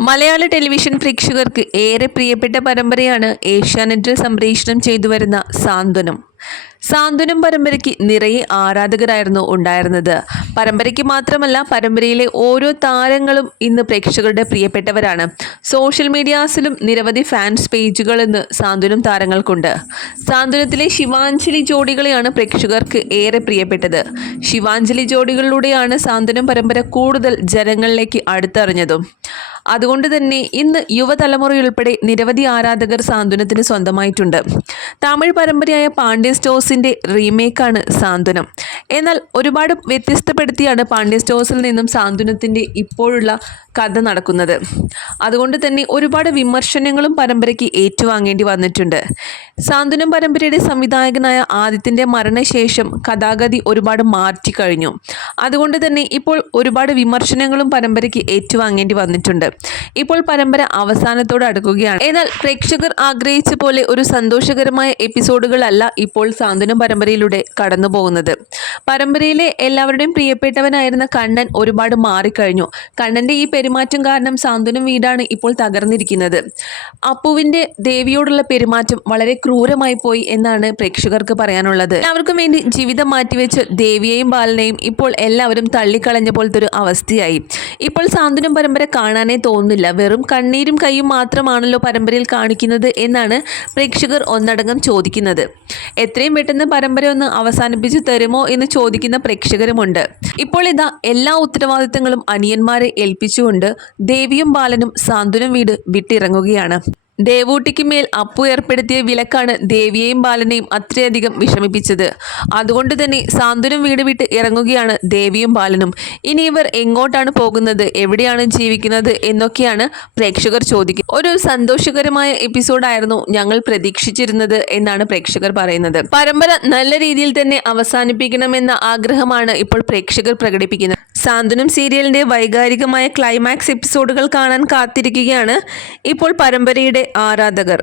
മലയാള television പ്രേക്ഷകർക്ക് ഏറെ പ്രിയപ്പെട്ട പരമ്പരയാണ് ഏഷ്യാനെറ്റിൽ സംപ്രേഷണം ചെയ്തു വരുന്ന സാന്ത്വനം. സാന്ത്വനം പരമ്പരയ്ക്ക് നിറയെ ആരാധകരായിരുന്നു ഉണ്ടായിരുന്നത്. പരമ്പരയ്ക്ക് മാത്രമല്ല പരമ്പരയിലെ ഓരോ താരങ്ങളും ഇന്ന് പ്രേക്ഷകരുടെ പ്രിയപ്പെട്ടവരാണ്. സോഷ്യൽ മീഡിയാസിലും നിരവധി ഫാൻസ് പേജുകൾ ഇന്ന് സാന്ത്വനം താരങ്ങൾക്കുണ്ട്. സാന്ത്വനത്തിലെ ശിവാഞ്ജലി ജോഡികളെയാണ് പ്രേക്ഷകർക്ക് ഏറെ പ്രിയപ്പെട്ടത്. ശിവാഞ്ജലി ജോഡികളിലൂടെയാണ് സാന്ത്വനം പരമ്പര കൂടുതൽ ജനങ്ങളിലേക്ക് അടുത്തറിഞ്ഞതും. അതുകൊണ്ട് തന്നെ ഇന്ന് യുവതലമുറയുൾപ്പെടെ നിരവധി ആരാധകർ സാന്ത്വനത്തിന് സ്വന്തമായിട്ടുണ്ട്. തമിഴ് പരമ്പരയായ പാണ്ഡ്യ സ്റ്റോഴ്സിന്റെ റീമേക്കാണ് സാന്ത്വനം. എന്നാൽ ഒരുപാട് വ്യത്യസ്തപ്പെടുത്തിയാണ് പാണ്ഡ്യ സ്റ്റോഴ്സിൽ നിന്നും സാന്ത്വനത്തിന്റെ ഇപ്പോഴുള്ള കഥ നടക്കുന്നത്. അതുകൊണ്ട് തന്നെ ഒരുപാട് വിമർശനങ്ങളും പരമ്പരയ്ക്ക് ഏറ്റുവാങ്ങേണ്ടി വന്നിട്ടുണ്ട്. സാന്ത്വനം പരമ്പരയുടെ സംവിധായകനായ ആദിത്യന്റെ മരണശേഷം കഥാഗതി ഒരുപാട് മാറ്റി കഴിഞ്ഞു. അതുകൊണ്ട് തന്നെ ഇപ്പോൾ ഒരുപാട് വിമർശനങ്ങളും പരമ്പരയ്ക്ക് ഏറ്റുവാങ്ങേണ്ടി വന്നിട്ടുണ്ട്. ഇപ്പോൾ പരമ്പര അവസാനത്തോട് അടുക്കുകയാണ്. എന്നാൽ പ്രേക്ഷകർ ആഗ്രഹിച്ച പോലെ ഒരു സന്തോഷകരമായ എപ്പിസോഡുകളല്ല ഇപ്പോൾ സാന്ത്വനം പരമ്പരയിലൂടെ കടന്നു പോകുന്നത് പരമ്പരയിലെ എല്ലാവരുടെയും പ്രിയപ്പെട്ടവനായിരുന്ന കണ്ണൻ ഒരുപാട് മാറിക്കഴിഞ്ഞു. കണ്ണന്റെ ഈ പെരുമാറ്റം കാരണം സാന്ത്വനം വീടാണ് ഇപ്പോൾ തകർന്നിരിക്കുന്നത്. അപ്പുവിന്റെ ദേവിയോടുള്ള പെരുമാറ്റം വളരെ ക്രൂരമായി പോയി എന്നാണ് പ്രേക്ഷകർക്ക് പറയാനുള്ളത്. എല്ലാവർക്കും വേണ്ടി ജീവിതം മാറ്റിവെച്ച് ദേവിയെയും ബാലനെയും ഇപ്പോൾ എല്ലാവരും തള്ളിക്കളഞ്ഞ പോലത്തെ ഒരു അവസ്ഥയായി. ഇപ്പോൾ സാന്ത്വനം പരമ്പര കാണാനേ തോന്നുന്നില്ല. വെറും കണ്ണീരും കൈയും മാത്രമാണല്ലോ പരമ്പരയിൽ കാണിക്കുന്നത് എന്നാണ് പ്രേക്ഷകർ ഒന്നടങ്കം ചോദിക്കുന്നത്. എത്രയും പെട്ടെന്ന് പരമ്പര ഒന്ന് അവസാനിപ്പിച്ചു തരുമോ എന്ന് ചോദിക്കുന്ന പ്രേക്ഷകരുമുണ്ട്. ഇപ്പോൾ ഇതാ എല്ലാ ഉത്തരവാദിത്തങ്ങളും അനിയന്മാരെ ഏൽപ്പിച്ചുകൊണ്ട് ദേവിയും ബാലനും സാന്ത്വനം വീട് വിട്ടിറങ്ങുകയാണ്. ദേവൂട്ടിക്ക് മേൽ അപ്പു ഏർപ്പെടുത്തിയ വിലക്കാണ് ദേവിയെയും ബാലനെയും അത്രയധികം വിഷമിപ്പിച്ചത്. അതുകൊണ്ട് തന്നെ സാന്ത്വനം വീട് വിട്ട് ഇറങ്ങുകയാണ് ദേവിയും ബാലനും. ഇനി ഇവർ എങ്ങോട്ടാണ് പോകുന്നത്? എവിടെയാണ് ജീവിക്കുന്നത്? എന്നൊക്കെയാണ് പ്രേക്ഷകർ ചോദിക്കുന്നത് ഒരു സന്തോഷകരമായ എപ്പിസോഡായിരുന്നു ഞങ്ങൾ പ്രതീക്ഷിച്ചിരുന്നത് എന്നാണ് പ്രേക്ഷകർ പറയുന്നത്. പരമ്പര നല്ല രീതിയിൽ തന്നെ അവസാനിപ്പിക്കണമെന്ന ആഗ്രഹമാണ് ഇപ്പോൾ പ്രേക്ഷകർ പ്രകടിപ്പിക്കുന്നത്. സാന്ത്വനം സീരിയലിന്റെ വൈകാരികമായ ക്ലൈമാക്സ് എപ്പിസോഡുകൾ കാണാൻ കാത്തിരിക്കുകയാണ് ഇപ്പോൾ പരമ്പരയുടെ ആരാധകർ.